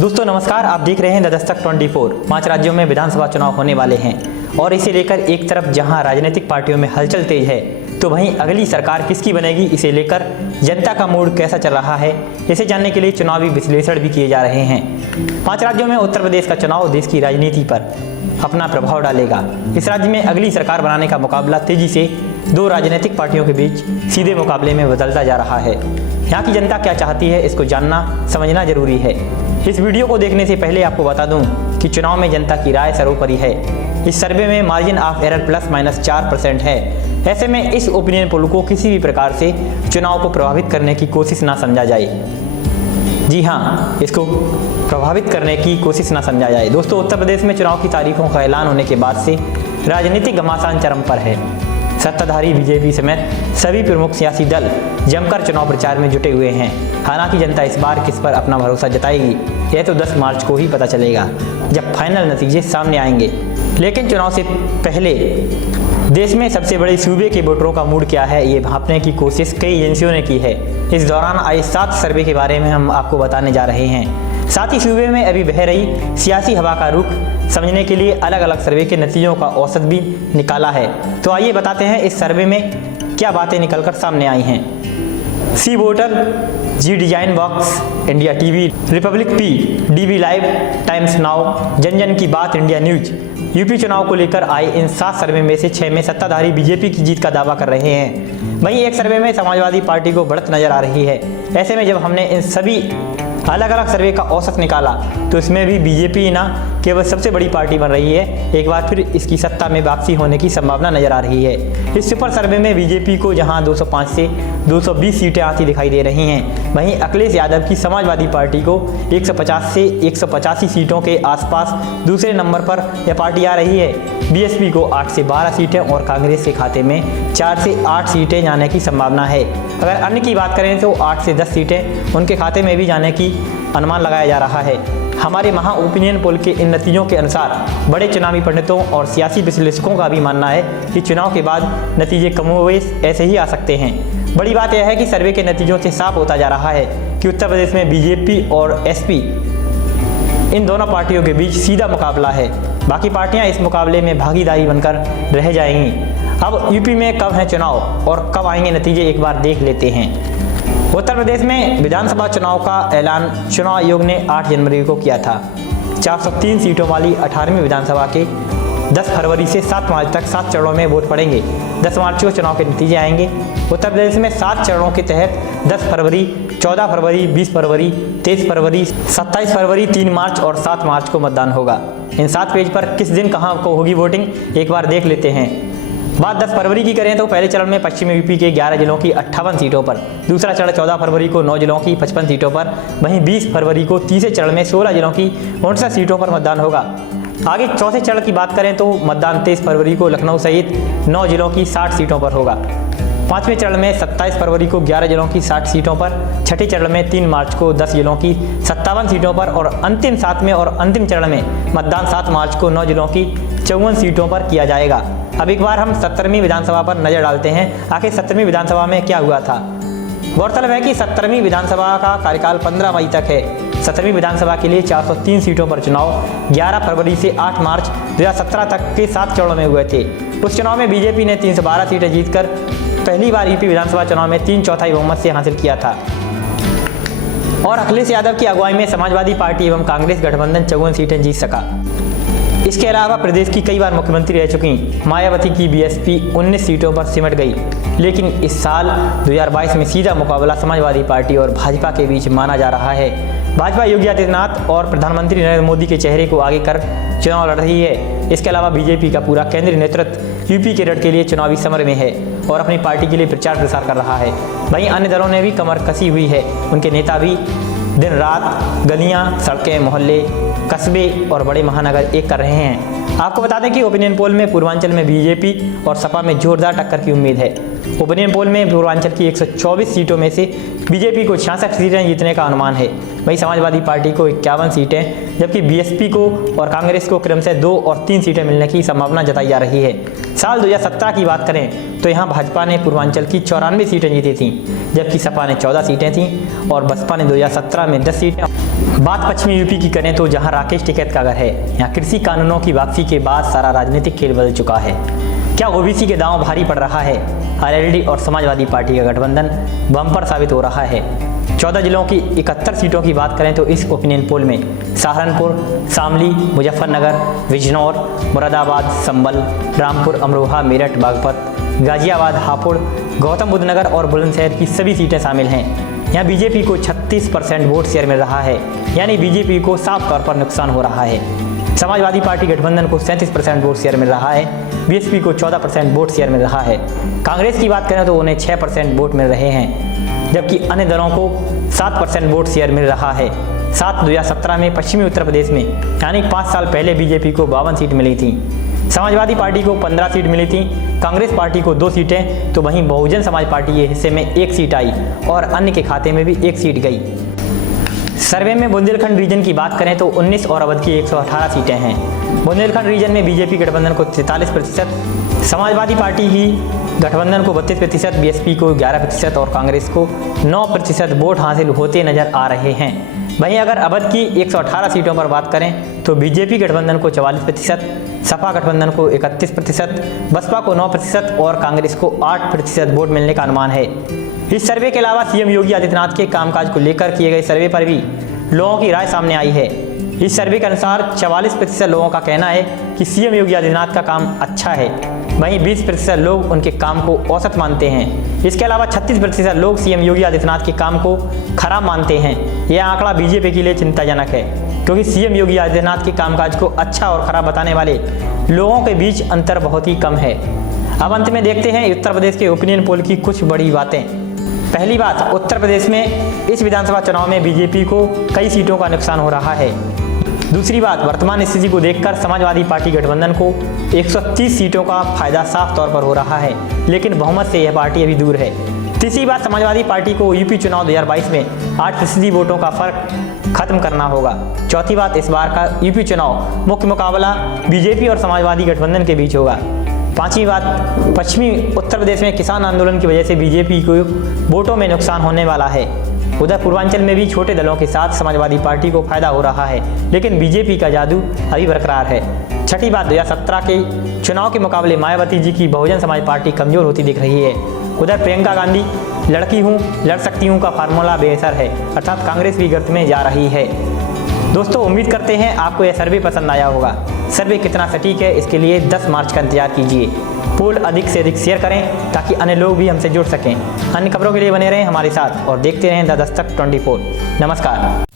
दोस्तों नमस्कार, आप देख रहे हैं द दस्तक 24। 5 राज्यों में विधानसभा चुनाव होने वाले हैं और इसे लेकर एक तरफ जहां राजनीतिक पार्टियों में हलचल तेज है, तो वहीं अगली सरकार किसकी बनेगी, इसे लेकर जनता का मूड कैसा चल रहा है, इसे जानने के लिए चुनावी विश्लेषण भी किए जा रहे हैं। 5 राज्यों में उत्तर प्रदेश का चुनाव देश की राजनीति पर अपना प्रभाव डालेगा। इस राज्य में अगली सरकार बनाने का मुकाबला तेजी से 2 राजनीतिक पार्टियों के बीच सीधे मुकाबले में बदलता जा रहा है। यहाँ की जनता क्या चाहती है, इसको जानना समझना जरूरी है। इस वीडियो को देखने से पहले आपको बता दूं कि चुनाव में जनता की राय सर्वोपरि है। इस सर्वे में मार्जिन ऑफ एरर ±4% है। ऐसे में इस ओपिनियन पोल को किसी भी प्रकार से चुनाव को प्रभावित करने की कोशिश ना समझा जाए। जी हाँ, इसको प्रभावित करने की कोशिश ना समझा जाए। दोस्तों, उत्तर प्रदेश में चुनाव की तारीखों का ऐलान होने के बाद से राजनीतिक घमासान चरम पर है। सत्ताधारी बीजेपी समेत सभी प्रमुख सियासी दल जमकर चुनाव प्रचार में जुटे हुए हैं। हालांकि जनता इस बार किस पर अपना भरोसा जताएगी, यह तो 10 मार्च को ही पता चलेगा, जब फाइनल नतीजे सामने आएंगे। लेकिन चुनाव से पहले देश में सबसे बड़े सूबे के वोटरों का मूड क्या है, ये भांपने की कोशिश कई एजेंसियों ने की है। इस दौरान आए 7 सर्वे के बारे में हम आपको बताने जा रहे हैं। साथ ही सूबे में अभी बह रही सियासी हवा का रुख समझने के लिए अलग अलग सर्वे के नतीजों का औसत भी निकाला है। तो आइए बताते हैं इस सर्वे में क्या बातें निकलकर सामने आई हैं। C voter, G design box, India TV, Republic P, DV live, Times Now, जन जन की बात, इंडिया न्यूज। यूपी चुनाव को लेकर आए इन 7 सर्वे में से 6 में सत्ताधारी बीजेपी की जीत का दावा कर रहे हैं। वहीं एक सर्वे में समाजवादी पार्टी को बढ़त नजर आ रही है। ऐसे में जब हमने इन सभी अलग अलग सर्वे का औसत निकाला तो इसमें भी बीजेपी ना केवल सबसे बड़ी पार्टी बन रही है, एक बार फिर इसकी सत्ता में वापसी होने की संभावना नजर आ रही है। इस सुपर सर्वे में बीजेपी को जहां 205 से 220 सीटें आती दिखाई दे रही हैं, वहीं अखिलेश यादव की समाजवादी पार्टी को 150 से 185 सीटों के आसपास दूसरे नंबर पर यह पार्टी आ रही है। बीएसपी को 8 से 12 सीटें और कांग्रेस के खाते में 4 से 8 सीटें जाने की संभावना है। अगर अन्य की बात करें तो 8 से 10 सीटें उनके खाते में भी जाने की अनुमान लगाया जा रहा है। हमारे महा ओपिनियन पोल के इन नतीजों के अनुसार बड़े चुनावी पंडितों और सियासी विश्लेषकों का भी मानना है कि चुनाव के बाद नतीजे कमोवेश ऐसे ही आ सकते हैं। बड़ी बात यह है कि सर्वे के नतीजों से साफ होता जा रहा है कि उत्तर प्रदेश में बीजेपी और एसपी इन दोनों पार्टियों के बीच सीधा मुकाबला है। बाकी पार्टियां इस मुकाबले में भागीदारी बनकर रह जाएंगी। अब यूपी में कब है चुनाव और कब आएंगे नतीजे, एक बार देख लेते हैं। उत्तर प्रदेश में विधानसभा चुनाव का ऐलान चुनाव आयोग ने 8 जनवरी को किया था। 403 सीटों वाली 18वीं विधानसभा के 10 फरवरी से 7 मार्च तक 7 चरणों में वोट पड़ेंगे। 10 मार्च को चुनाव के नतीजे आएंगे। उत्तर प्रदेश में 7 चरणों के तहत 10 फरवरी, 14 फरवरी, 20 फरवरी, 23 फरवरी, 27 फरवरी, 3 मार्च और 7 मार्च को मतदान होगा। इन 7 पेज पर किस दिन कहाँ को होगी वोटिंग, एक बार देख लेते हैं। बात 10 फरवरी की करें तो पहले चरण में पश्चिमी यूपी के 11 जिलों की 58 सीटों पर, दूसरा चरण 14 फरवरी को 9 जिलों की 55 सीटों पर, वहीं 20 फरवरी को तीसरे चरण में 16 जिलों की 59 सीटों पर मतदान होगा। आगे चौथे चरण की बात करें तो मतदान 23 फरवरी को लखनऊ सहित 9 जिलों की 60 सीटों पर होगा। 5वें चरण में 27 फरवरी को 11 जिलों की 60 सीटों पर, छठे चरण में 3 मार्च को 10 जिलों की 57 सीटों पर और अंतिम 7वें और अंतिम चरण में मतदान 7 मार्च को 9 जिलों की 54 सीटों पर किया जाएगा। अब एक बार हम 17वीं विधानसभा पर नजर डालते हैं। आखिर 17वीं विधानसभा में क्या हुआ था। गौरतलब है कि 17वीं विधानसभा का कार्यकाल 15 मई तक है। 17वीं विधानसभा के लिए 403 सीटों पर चुनाव 11 फरवरी से 8 मार्च 2017 तक के 7 चरणों में हुए थे। उस चुनाव में बीजेपी ने 312 सीटें जीतकर पहली बार यूपी विधानसभा चुनाव में 3/4 बहुमत से हासिल किया था और अखिलेश यादव की अगुवाई में समाजवादी पार्टी एवं कांग्रेस गठबंधन 54 सीटें जीत सका। इसके अलावा प्रदेश की कई बार मुख्यमंत्री रह चुकी मायावती की बीएसपी 19 सीटों पर सिमट गई। लेकिन इस साल 2022 में सीधा मुकाबला समाजवादी पार्टी और भाजपा के बीच माना जा रहा है। भाजपा योगी आदित्यनाथ और प्रधानमंत्री नरेंद्र मोदी के चेहरे को आगे कर चुनाव लड़ रही है। इसके अलावा बीजेपी का पूरा केंद्रीय नेतृत्व यूपी के रट के लिए चुनावी समर में है और अपनी पार्टी के लिए प्रचार प्रसार कर रहा है। वहीं अन्य दलों ने भी कमर कसी हुई है। उनके नेता भी दिन रात गलियां, सड़कें, मोहल्ले, कस्बे और बड़े महानगर एक कर रहे हैं। आपको बता दें कि ओपिनियन पोल में पूर्वांचल में बीजेपी और सपा में जोरदार टक्कर की उम्मीद है। ओपिनियन पोल में पूर्वांचल की 124 सीटों में से बीजेपी को 66 सीटें जीतने का अनुमान है। वहीं समाजवादी पार्टी को 51 सीटें, जबकि बीएसपी को और कांग्रेस को क्रमशः 2 और 3 सीटें मिलने की संभावना जताई जा रही है। साल 2017 की बात करें तो यहाँ भाजपा ने पूर्वांचल की 94 सीटें जीती थीं, जबकि सपा ने 14 सीटें थीं और बसपा ने 2017 में 10 सीटें। बात पश्चिमी यूपी की करें तो जहाँ राकेश टिकैत का घर है, यहाँ कृषि कानूनों की वापसी के बाद सारा राजनीतिक खेल बदल चुका है। क्या ओबीसी के दांव भारी पड़ रहा है? आरएलडी और समाजवादी पार्टी का गठबंधन बम्पर साबित हो रहा है। 14 जिलों की 71 सीटों की बात करें तो इस ओपिनियन पोल में सहारनपुर, शामली, मुजफ्फरनगर, बिजनौर, मुरादाबाद, संभल, रामपुर, अमरोहा, मेरठ, बागपत, गाजियाबाद, हापुड़, गौतम बुद्ध नगर और बुलंदशहर की सभी सीटें शामिल हैं। यहाँ बीजेपी को 36% वोट शेयर मिल रहा है, यानी बीजेपी को साफ तौर पर नुकसान हो रहा है। समाजवादी पार्टी गठबंधन को 37% वोट शेयर मिल रहा है, बीएसपी को 14% वोट शेयर मिल रहा है। कांग्रेस की बात करें तो उन्हें 6% वोट मिल रहे हैं, जबकि अन्य दलों को 7% वोट शेयर मिल रहा है। 2017 में पश्चिमी उत्तर प्रदेश में यानी 5 साल पहले बीजेपी को 52 सीट मिली थी, समाजवादी पार्टी को 15 सीट मिली थी, कांग्रेस पार्टी को 2 सीटें, तो वहीं बहुजन समाज पार्टी के हिस्से में 1 सीट आई और अन्य के खाते में भी 1 सीट गई। सर्वे में बुंदेलखंड रीजन की बात करें तो 19 और अवध की 118 सीटें हैं। बुंदेलखंड रीजन में बीजेपी गठबंधन को 43%, समाजवादी पार्टी की गठबंधन को 32%, बीएसपी को 11% और कांग्रेस को 9% वोट हासिल होते नजर आ रहे हैं। वहीं अगर अवध की 118 सीटों पर बात करें तो बीजेपी गठबंधन को 44%, सपा गठबंधन को 31%, बसपा को 9% और कांग्रेस को 8% वोट मिलने का अनुमान है। इस सर्वे के अलावा सीएम योगी आदित्यनाथ के कामकाज को लेकर किए गए सर्वे पर भी लोगों की राय सामने आई है। इस सर्वे के अनुसार 44% लोगों का कहना है कि सीएम योगी आदित्यनाथ का काम अच्छा है, वहीं 20% लोग उनके काम को औसत मानते हैं। इसके अलावा 36% लोग सीएम योगी आदित्यनाथ के काम को खराब मानते हैं। यह आंकड़ा बीजेपी के लिए चिंताजनक है, क्योंकि सीएम योगी आदित्यनाथ के कामकाज को अच्छा और खराब बताने वाले लोगों के बीच अंतर बहुत ही कम है। अब अंत में देखते हैं उत्तर प्रदेश के ओपिनियन पोल की कुछ बड़ी बातें। पहली बात, उत्तर प्रदेश में इस विधानसभा चुनाव में बीजेपी को कई सीटों का नुकसान हो रहा है। दूसरी बात, वर्तमान स्थिति को देखकर समाजवादी पार्टी गठबंधन को 130 सीटों का फायदा साफ तौर पर हो रहा है, लेकिन बहुमत से यह पार्टी अभी दूर है। तीसरी बात, समाजवादी पार्टी को यूपी चुनाव 2022 में 8% वोटों का फर्क खत्म करना होगा। चौथी बात, इस बार का यूपी चुनाव मुख्य मुकाबला बीजेपी और समाजवादी गठबंधन के बीच होगा। पांचवी बात, पश्चिमी उत्तर प्रदेश में किसान आंदोलन की वजह से बीजेपी को वोटों में नुकसान होने वाला है। उधर पूर्वांचल में भी छोटे दलों के साथ समाजवादी पार्टी को फायदा हो रहा है, लेकिन बीजेपी का जादू अभी बरकरार है। छठी बात, 2017 के चुनाव के मुकाबले मायावती जी की बहुजन समाज पार्टी कमजोर होती दिख रही है। उधर प्रियंका गांधी लड़की हूँ लड़ सकती हूँ का फार्मूला बेअसर है, अर्थात कांग्रेस भी गर्त में जा रही है। दोस्तों, उम्मीद करते हैं आपको यह सर्वे पसंद आया होगा। सर्वे कितना सटीक है इसके लिए 10 मार्च का इंतजार कीजिए। पोल अधिक से अधिक शेयर करें ताकि अन्य लोग भी हमसे जुड़ सकें। अन्य खबरों के लिए बने रहें हमारे साथ और देखते रहें द दस्तक 24। नमस्कार।